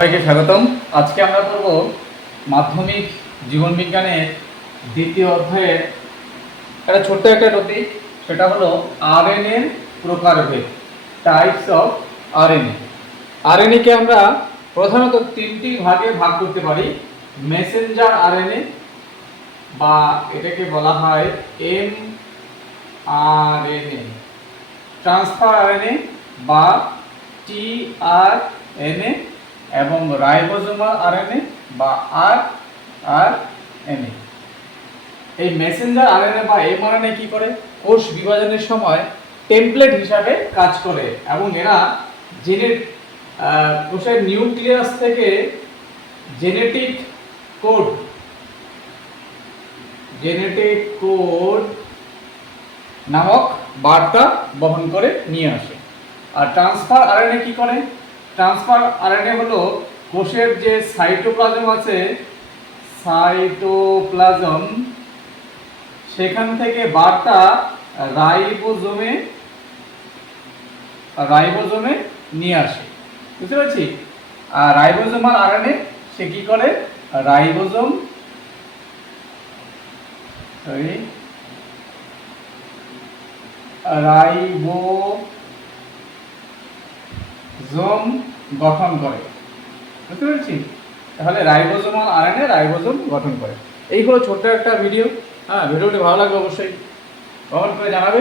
সবাইকে স্বাগতম। আজকে আমরা পড়ব মাধ্যমিক জীবন বিজ্ঞানের দ্বিতীয় অধ্যায়ের একটা ছোট্ট একটা টপিক, সেটা হলো আরএনএ প্রকারভেদ, টাইপস অফ আরএনএ। আরএনএকে আমরা প্রধানত তিনটি ভাগে ভাগ করতে পারি: মেসেঞ্জার আরএনএ, বা এটাকে বলা হয় এমআরএনএ, ট্রান্সফার আরএনএ বা টিআরএনএ, এবং রাইবোজোমাল আরএনএ বা আরআরএনএ। এই মেসেঞ্জার আরএনএ বা এমআরএনএ কি করে? কোষ বিভাজনের সময় টেমপ্লেট হিসাবে কাজ করে, এবং এরা কোষের নিউক্লিয়াস থেকে জেনেটিক কোড নামক বার্তা বহন করে নিয়ে আসে। আর ট্রান্সফার আরএনএ কি করে? ট্রান্সফার আরএনএ হলো কোষের যে সাইটোপ্লাজম আছে, সাইটোপ্লাজম, সেখান থেকে বার্তা রাইবোজোমে নিয়ে আসে। বুঝতে পারছি? আর রাইবোজোমাল আরএনএ সে কি করে? রাইবোজোম গঠন করে। বুঝতে পেরেছি? তাহলে রাইবোজোমাল আরএনএ রাইবোজোম গঠন করে। এই হলো ছোট্ট একটা ভিডিও। ভিডিওটি ভালো লাগলে অবশ্যই কমেন্ট করে জানাবে।